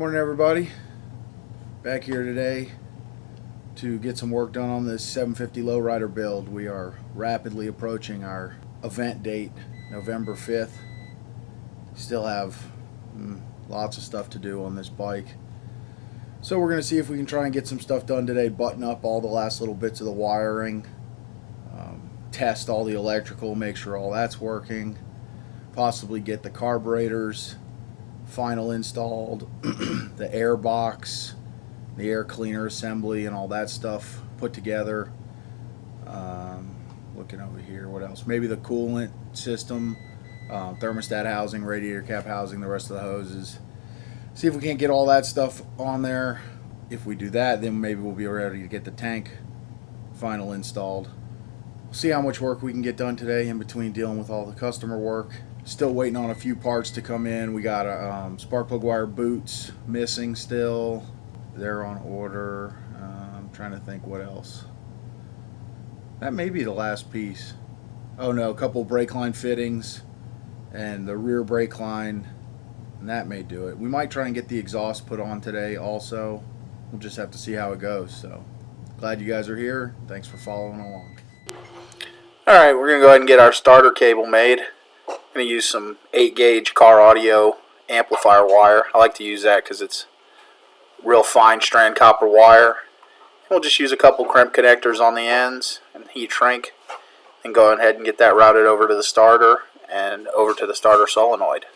Morning everybody, back here today to get some work done on this 750 Lowrider build. We are rapidly approaching our event date, November 5th. Still have lots of stuff to do on this bike. So we're going to see if we can try and get some stuff done today, button up all the last little bits of the wiring, test all the electrical, make sure all that's working, possibly get the carburetors final installed, the air box, the air cleaner assembly and all that stuff put together. Looking over here, what else? Maybe the coolant system, thermostat housing, radiator cap housing, the rest of the hoses. See if we can't get all that stuff on there. If we do that, then maybe we'll be ready to get the tank final installed. We'll see how much work we can get done today in between dealing with all the customer work. Still waiting on a few parts to come in. We got spark plug wire boots missing still. They're on order. I'm trying to think what else. That may be the last piece. Oh no, a couple brake line fittings and the rear brake line, and that may do it. We might try and get the exhaust put on today also. We'll just have to see how it goes. So glad you guys are here. Thanks for following along. Alright, we're going to go ahead and get our starter cable made. I'm going to use some 8-gauge car audio amplifier wire. I like to use that because it's real fine strand copper wire. We'll just use a couple crimp connectors on the ends and heat shrink, and go ahead and get that routed over to the starter and over to the starter solenoid.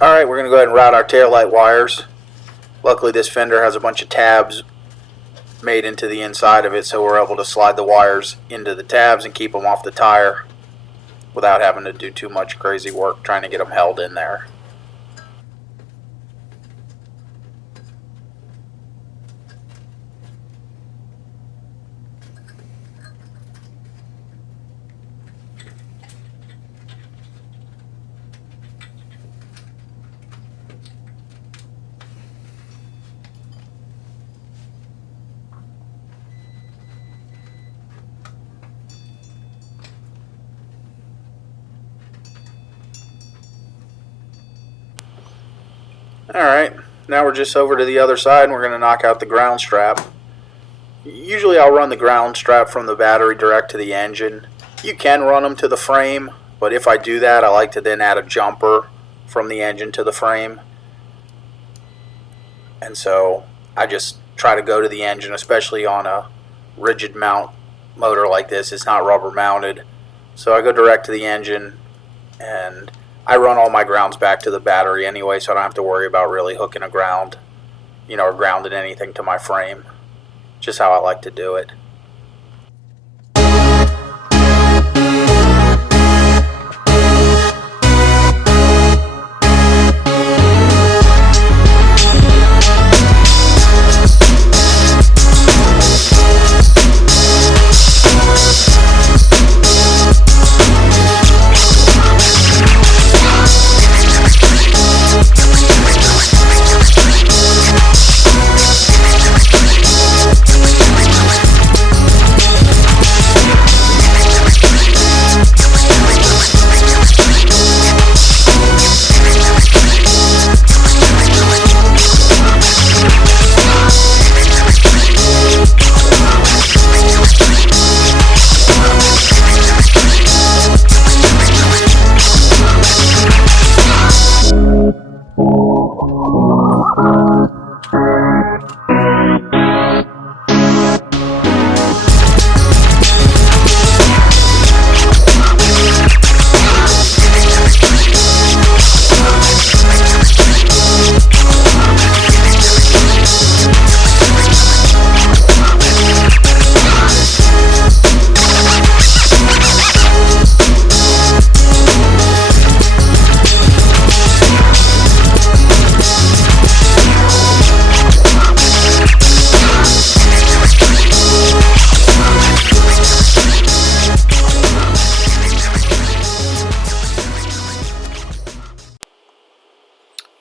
Alright, we're going to go ahead and route our taillight wires. Luckily this fender has a bunch of tabs made into the inside of it, so we're able to slide the wires into the tabs and keep them off the tire without having to do too much crazy work trying to get them held in there. Alright, now we're just over to the other side and we're going to knock out the ground strap. Usually I'll run the ground strap from the battery direct to the engine. You can run them to the frame, but if I do that, I like to then add a jumper from the engine to the frame. And so I just try to go to the engine, especially on a rigid mount motor like this. It's not rubber mounted. So I go direct to the engine, and I run all my grounds back to the battery anyway, so I don't have to worry about really hooking a ground, or grounding anything to my frame. Just how I like to do it.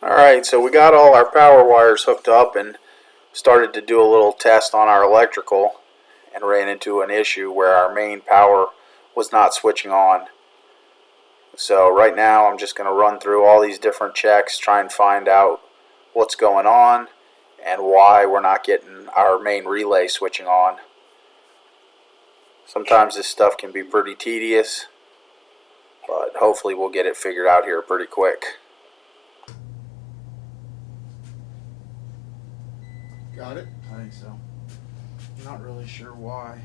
Alright, so we got all our power wires hooked up and started to do a little test on our electrical and ran into an issue where our main power was not switching on. So right now I'm just going to run through all these different checks, try and find out what's going on and why we're not getting our main relay switching on. Sometimes this stuff can be pretty tedious, but hopefully we'll get it figured out here pretty quick. Got it? I think so. I'm not really sure why.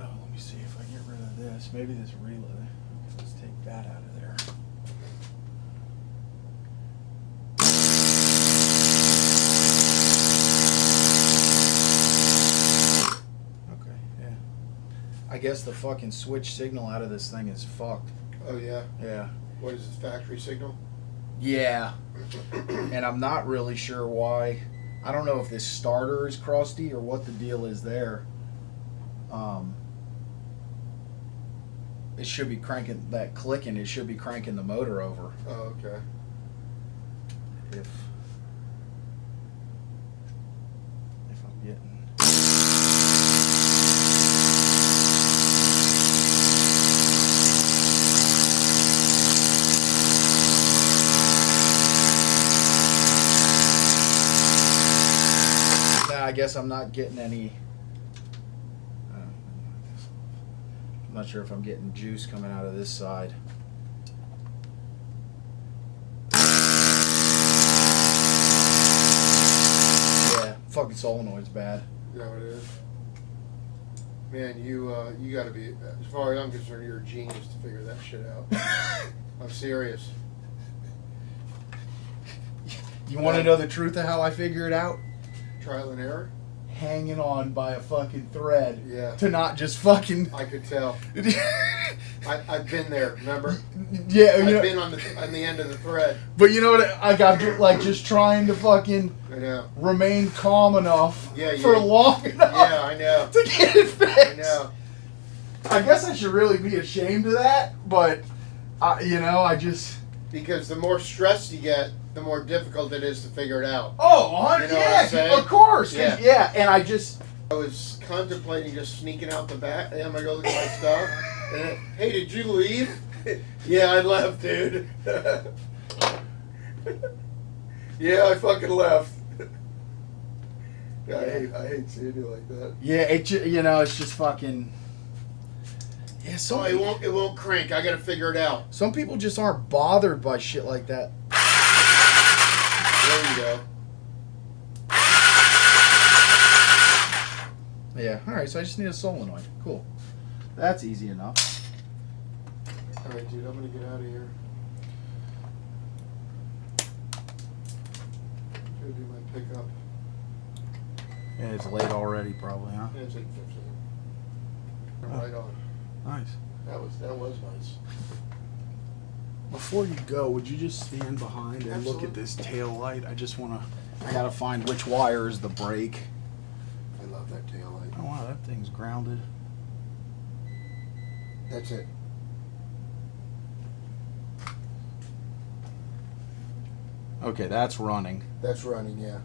Oh, let me see if I get rid of this. Maybe this relay. Let's take that out of there. Okay, yeah. I guess the fucking switch signal out of this thing is fucked. Oh, yeah? Yeah. What is this, factory signal? Yeah. And I'm not really sure why. I don't know if this starter is crusty or what the deal is there. It should be cranking, that clicking, it should be cranking the motor over. Oh, okay. If I'm getting... I guess I'm not getting any. I'm not sure if I'm getting juice coming out of this side. Yeah, fucking solenoid's bad. Yeah, it is. Man, you gotta be, as far as I'm concerned, you're a genius to figure that shit out. I'm serious. You want to know the truth of how I figure it out? Trial and error? Hanging on by a fucking thread. Yeah. To not just fucking... I could tell. I've been there, remember? Yeah. I've been on the end of the thread. But you know what? I got like just trying to fucking remain calm enough for long enough. Yeah, I know. To get it fixed. I know. I guess I should really be ashamed of that, but I just... Because the more stressed you get, the more difficult it is to figure it out. Oh, you know what I'm saying? Of course. Yeah. And I just... I was contemplating just sneaking out the back. I'm gonna go look at my stuff. And hey, did you leave? Yeah, I left, dude. Yeah, I fucking left. Yeah, I hate seeing you like that. Yeah, it's just fucking. Yeah, So it won't crank. I gotta figure it out. Some people just aren't bothered by shit like that. There you go. Yeah, alright, so I just need a solenoid. Cool. That's easy enough. Alright, dude, I'm gonna get out of here. Gonna do my pickup. Yeah, it's late already, probably, huh? Yeah, it's 8:15. Oh. Right on. Nice. That was nice. Before you go, would you just stand behind and look at this tail light? I gotta find which wire is the brake. I love that tail light. Oh wow, that thing's grounded. That's it. Okay, that's running. That's running, yeah.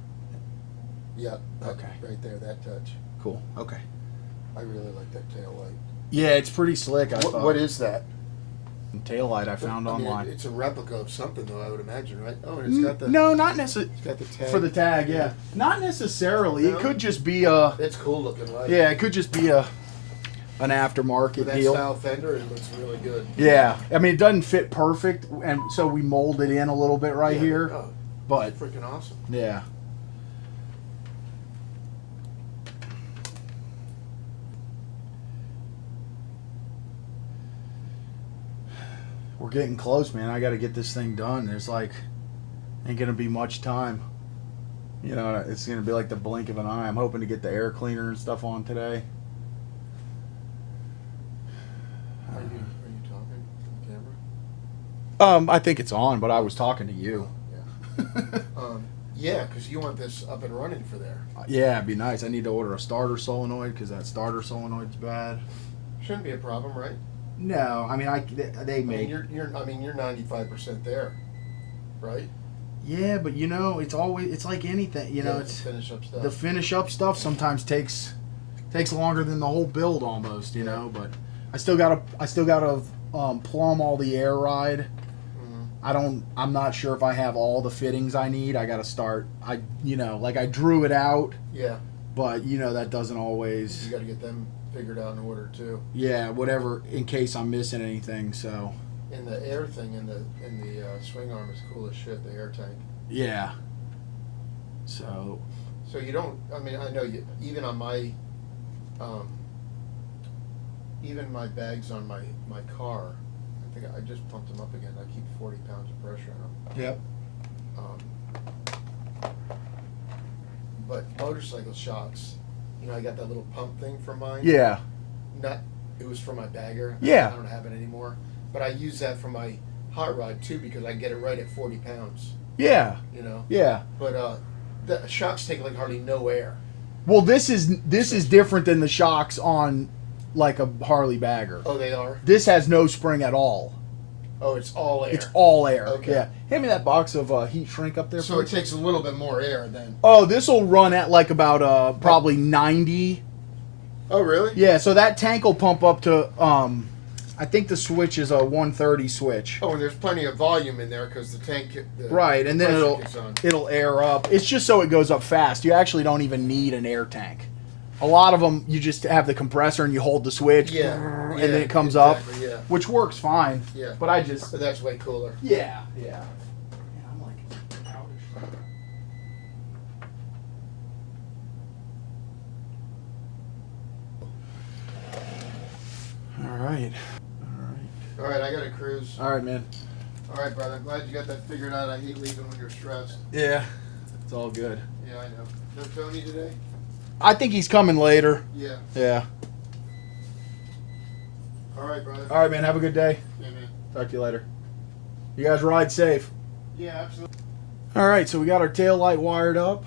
Yeah. Okay. Right there, that touch. Cool. Okay. I really like that tail light. Yeah, it's pretty slick. I thought. What is that? Tail light I found online. It's a replica of something, though. I would imagine, right? Oh, and it's got the no, not necessarily. It's got the tag for the tag. Yeah, not necessarily. No? It could just be a. It's cool looking light. Yeah, it could just be an aftermarket For that deal. style fender, it looks really good. Yeah, I mean it doesn't fit perfect, and so we mold it in a little bit right here. Oh, But it's freaking awesome. yeah. We're getting close, man. I got to get this thing done. There's ain't gonna be much time. You know, it's gonna be like the blink of an eye. I'm hoping to get the air cleaner and stuff on today. Are you talking to the camera? I think it's on, but I was talking to you. Yeah. Yeah, because you want this up and running for there. Yeah, it'd be nice. I need to order a starter solenoid because that starter solenoid's bad. Shouldn't be a problem, right? No, I mean they make. You're 95% there, right? Yeah, but it's like anything. You know, it's finish up stuff. the finish up stuff sometimes takes longer than the whole build almost. You know, but I still gotta plumb all the air ride. I'm not sure if I have all the fittings I need. I got to start. I drew it out. Yeah. But that doesn't always. You got to get them figured out in order too. Yeah, whatever, in case I'm missing anything. So. And the air thing in the swing arm is cool as shit. The air tank. Yeah. So. So you don't. I mean, I know you. Even on my. Even my bags on my car. I just pumped them up again. I keep 40 pounds of pressure on them. Yep. But motorcycle shocks, I got that little pump thing for mine. Yeah. It was for my bagger. Yeah. I don't have it anymore. But I use that for my hot rod too because I get it right at 40 pounds. Yeah. Yeah. But the shocks take like hardly no air. Well, this is different than the shocks on like a Harley bagger. Oh, they are? This has no spring at all. Oh, it's all air. It's all air. Okay. Yeah. Hand me that box of heat shrink up there. So it takes a little bit more air then. Oh, this will run at like about probably 90. Oh, really? Yeah. So that tank will pump up to I think the switch is a 130 switch. Oh, and there's plenty of volume in there because the tank. Right, and then pressure it'll air up. It's just so it goes up fast. You actually don't even need an air tank. A lot of them, you just have the compressor and you hold the switch, and then it comes up, which works fine. Yeah. But I just. But that's way cooler. Yeah. I'm like, ouch. All right. All right, I got to cruise. All right, man. All right, brother. I'm glad you got that figured out. I hate leaving when you're stressed. Yeah, it's all good. Yeah, I know. No Tony today? I think he's coming later. Yeah. Yeah. All right, brother. All right, man. Have a good day. Yeah, man. Talk to you later. You guys ride safe. Yeah, absolutely. All right, so we got our tail light wired up.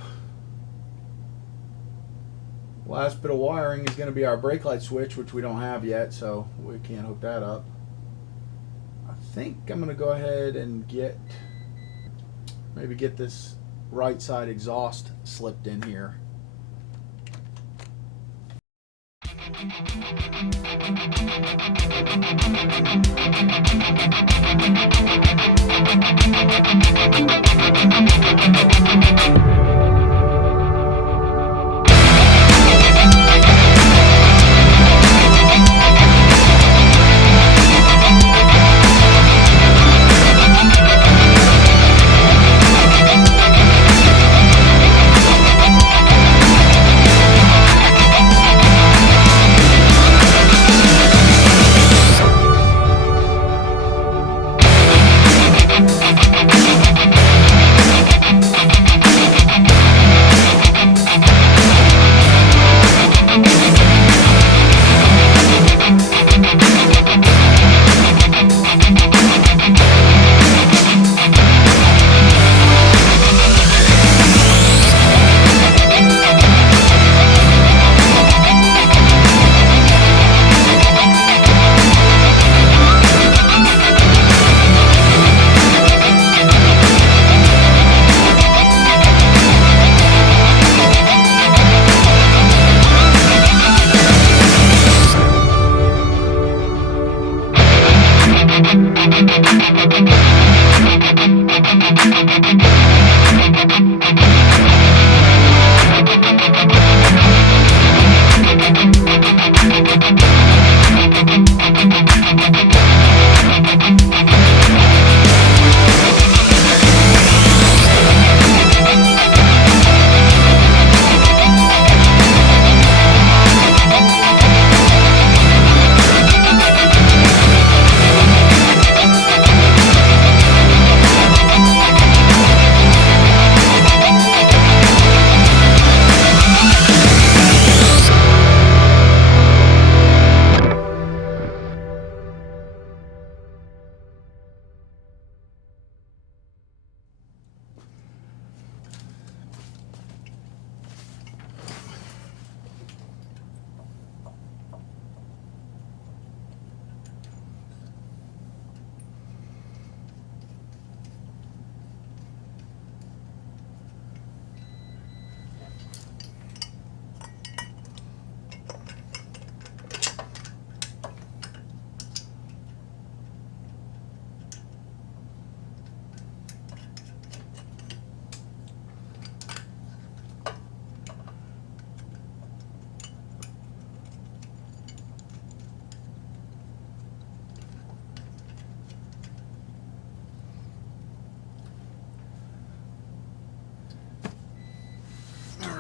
Last bit of wiring is going to be our brake light switch, which we don't have yet, so we can't hook that up. I think I'm going to go ahead and get this right side exhaust slipped in here.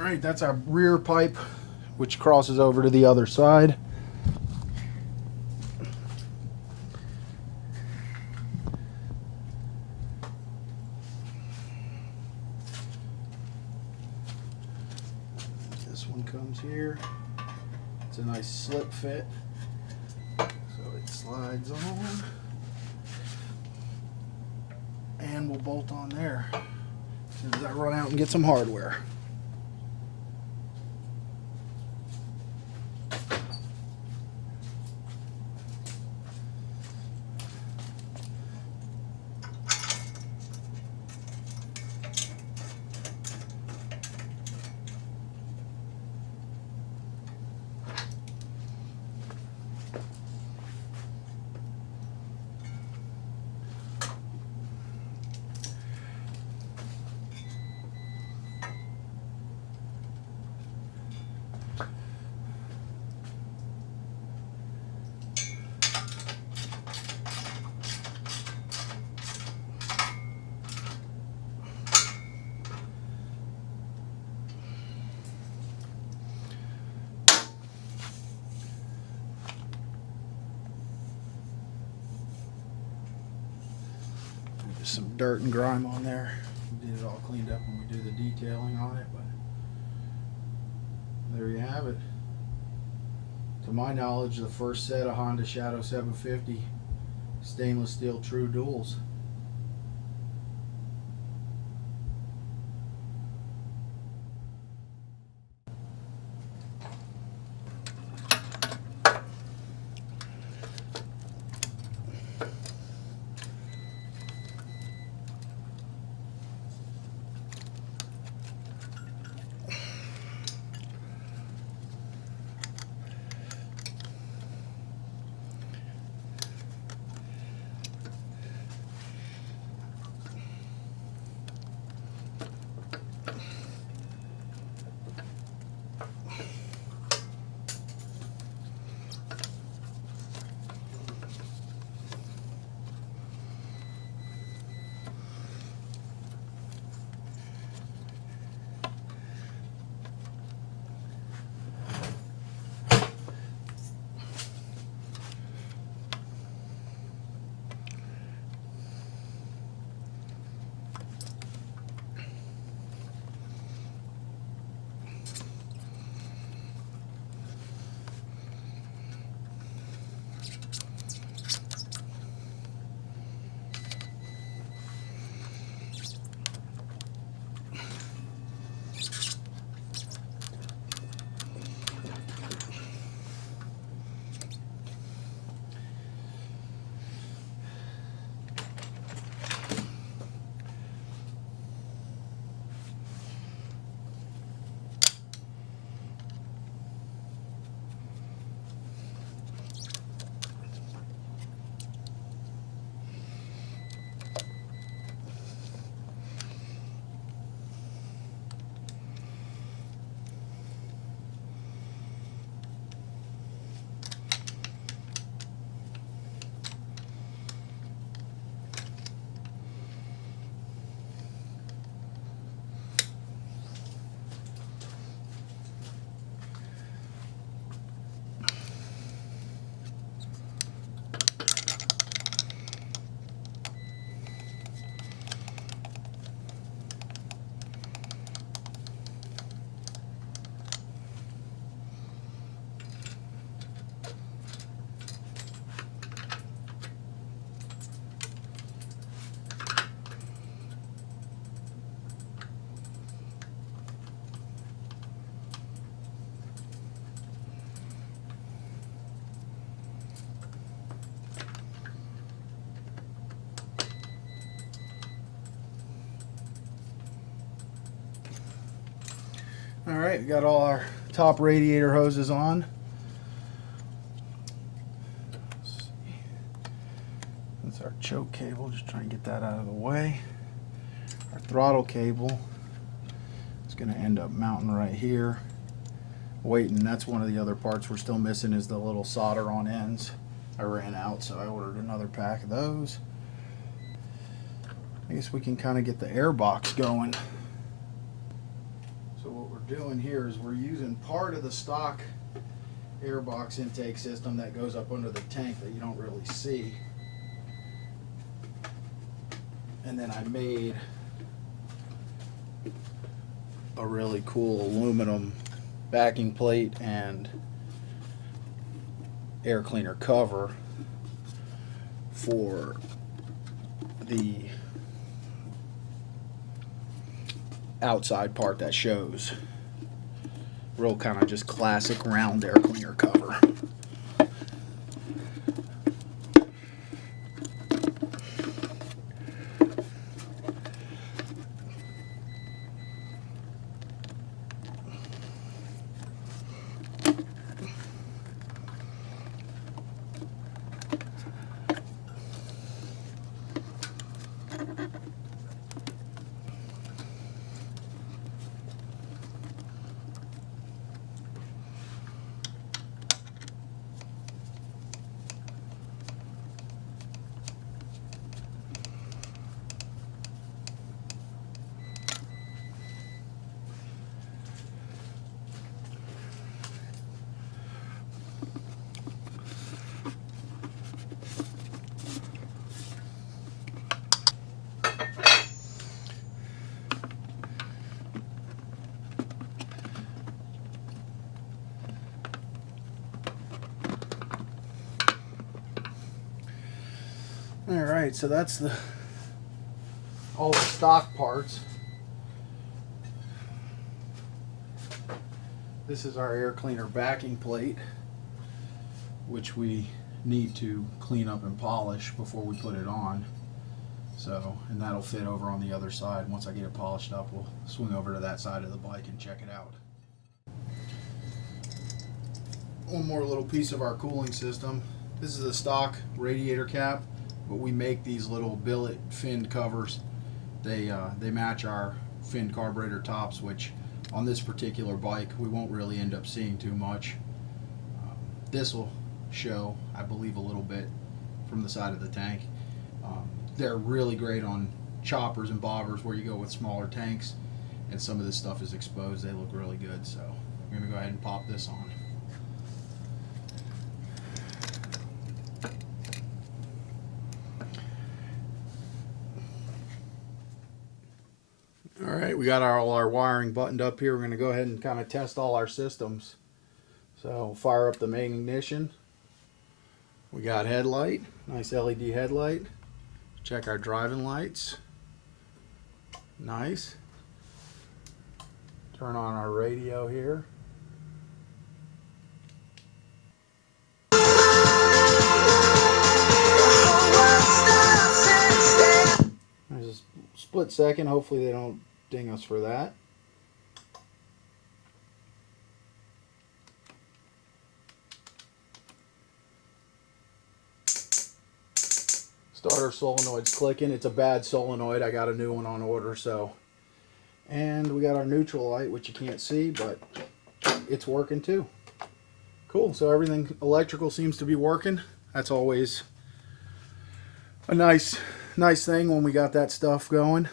Alright, that's our rear pipe, which crosses over to the other side. This one comes here. It's a nice slip fit, so it slides on. And we'll bolt on there as soon as I run out and get some hardware. Some dirt and grime on there. We did it all cleaned up when we do the detailing on it, but there you have it. To my knowledge, the first set of Honda Shadow 750 stainless steel true duals. All right, we got all our top radiator hoses on. That's our choke cable, just trying to get that out of the way. Our throttle cable is going to end up mounting right here. Waiting, that's one of the other parts we're still missing is the little solder on ends. I ran out, so I ordered another pack of those. I guess we can kind of get the air box going. So what we're doing here is we're using part of the stock air box intake system that goes up under the tank that you don't really see. And then I made a really cool aluminum backing plate and air cleaner cover for the outside part that shows. Real kind of just classic round air cleaner cover. Alright, so that's all the stock parts. This is our air cleaner backing plate, which we need to clean up and polish before we put it on. So, and that'll fit over on the other side. Once I get it polished up, we'll swing over to that side of the bike and check it out. One more little piece of our cooling system. This is a stock radiator cap, but we make these little billet finned covers. They match our finned carburetor tops, which on this particular bike we won't really end up seeing too much. This will show, I believe, a little bit from the side of the tank. They're really great on choppers and bobbers where you go with smaller tanks, and some of this stuff is exposed. They look really good, so I'm going to go ahead and pop this on. Alright, we got all our wiring buttoned up here. We're going to go ahead and kind of test all our systems. So fire up the main ignition. We got headlight, nice LED headlight. Check our driving lights. Nice. Turn on our radio here. There's a split second. Hopefully they don't ding us for that. Starter solenoid's clicking. It's a bad solenoid. I got a new one on order, so. And we got our neutral light, which you can't see, but it's working too. Cool. So everything electrical seems to be working. That's always a nice thing when we got that stuff going.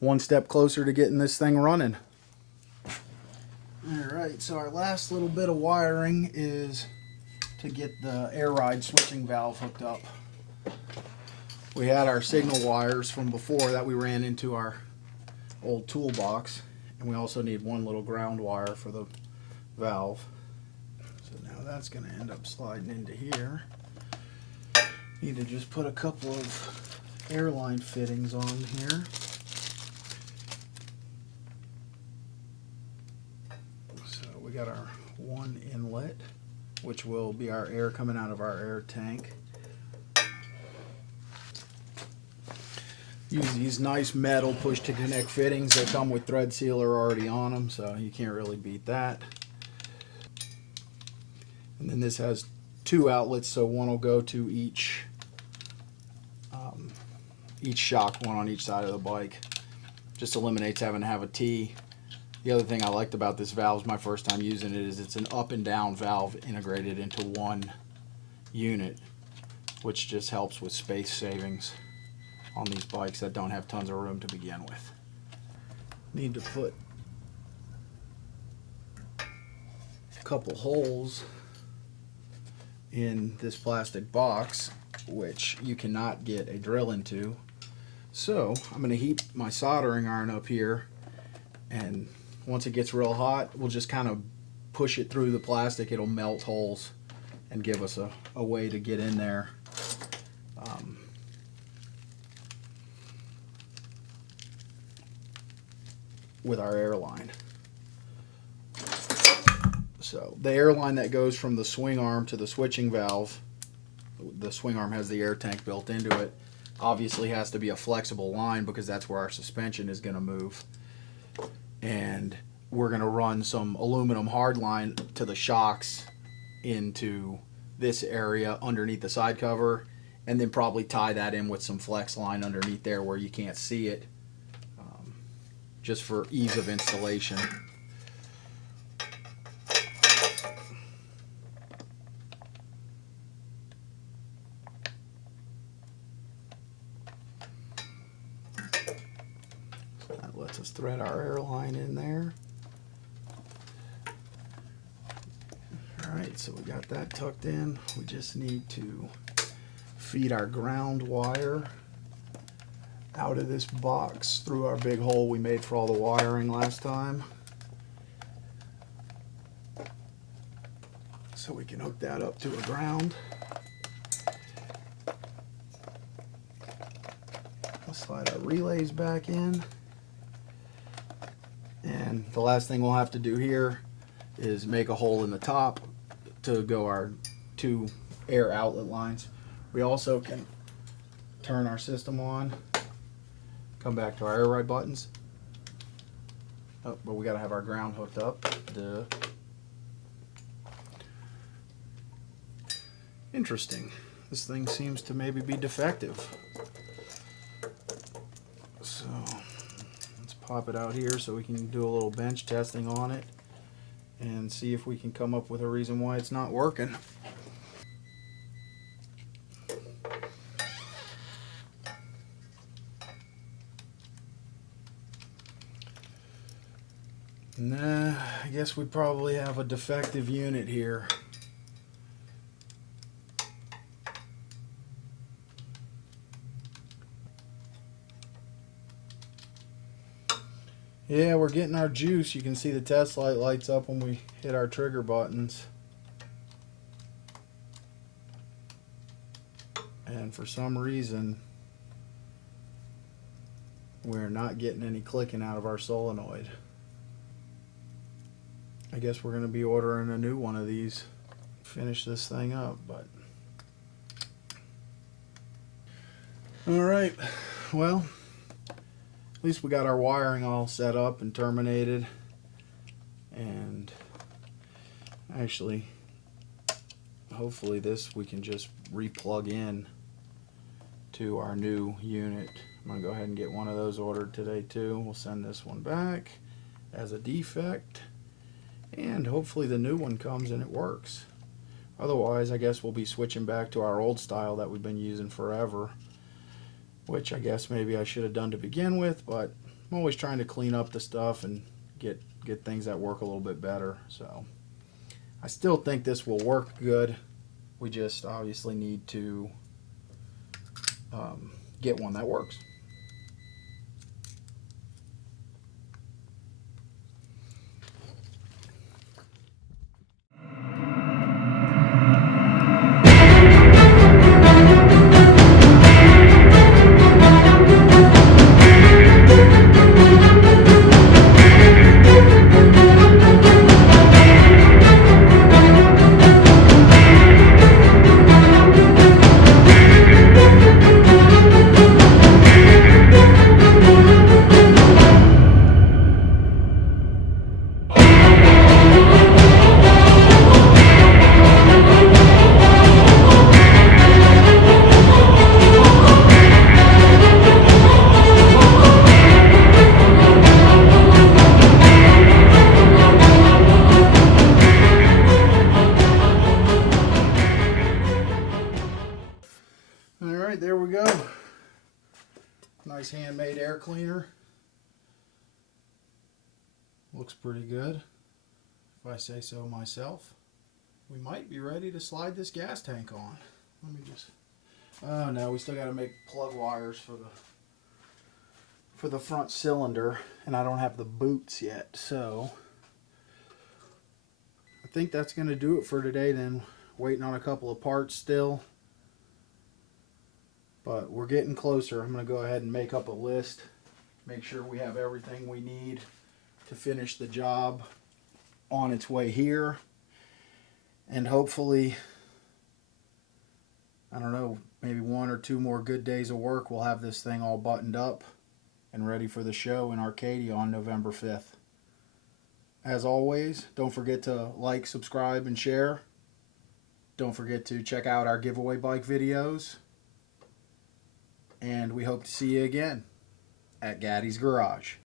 One step closer to getting this thing running. Alright, so our last little bit of wiring is to get the air ride switching valve hooked up. We had our signal wires from before that we ran into our old toolbox, and we also need one little ground wire for the valve. So now that's going to end up sliding into here. Need to just put a couple of airline fittings on here. So we got our one inlet, which will be our air coming out of our air tank. use these nice metal push to connect fittings. They come with thread sealer already on them, so you can't really beat that. And then this has 2 outlets, so one will go to each shock, one on each side of the bike. Just eliminates having to have a T. The other thing I liked about this valve is my first time using it is it's an up and down valve integrated into one unit, which just helps with space savings on these bikes that don't have tons of room to begin with. Need to put a couple holes in this plastic box, which you cannot get a drill into. So I'm going to heat my soldering iron up here, and once it gets real hot, we'll just kind of push it through the plastic. It'll melt holes and give us a way to get in there. With our airline. So the airline that goes from the swing arm to the switching valve, the swing arm has the air tank built into it, obviously has to be a flexible line because that's where our suspension is going to move. And we're going to run some aluminum hard line to the shocks into this area underneath the side cover, and then probably tie that in with some flex line underneath there where you can't see it, just for ease of installation. So that lets us thread our airline in there. Alright, so we got that tucked in. We just need to feed our ground wire out of this box through our big hole we made for all the wiring last time, so we can hook that up to a ground. We'll slide our relays back in, and the last thing we'll have to do here is make a hole in the top to go our 2 air outlet lines. We also can turn our system on, come back to our air ride buttons. Oh, but we gotta have our ground hooked up. Duh. Interesting. This thing seems to maybe be defective. So let's pop it out here so we can do a little bench testing on it and see if we can come up with a reason why it's not working. Nah, I guess we probably have a defective unit here. Yeah, we're getting our juice. You can see the test light lights up when we hit our trigger buttons. And for some reason, we're not getting any clicking out of our solenoid. I guess we're going to be ordering a new one of these. Finish this thing up, but... Alright, well, at least we got our wiring all set up and terminated. And actually, hopefully this we can just re-plug in to our new unit. I'm going to go ahead and get one of those ordered today too. We'll send this one back as a defect, and hopefully the new one comes and it works. Otherwise, I guess we'll be switching back to our old style that we've been using forever, which I guess maybe I should have done to begin with, but I'm always trying to clean up the stuff and get things that work a little bit better. So I still think this will work good. We just obviously need to get one that works. nice handmade air cleaner. Looks pretty good, if I say so myself. We might be ready to slide this gas tank on. Let me just... Oh no, we still got to make plug wires for the front cylinder, and I don't have the boots yet, so I think that's going to do it for today then. Waiting on a couple of parts still, but we're getting closer. I'm going to go ahead and make up a list, make sure we have everything we need to finish the job on its way here, and hopefully, I don't know, maybe 1 or 2 more good days of work, we'll have this thing all buttoned up and ready for the show in Arcadia on November 5th. As always, don't forget to like, subscribe, and share. Don't forget to check out our giveaway bike videos. And we hope to see you again at Gaddy's Garage.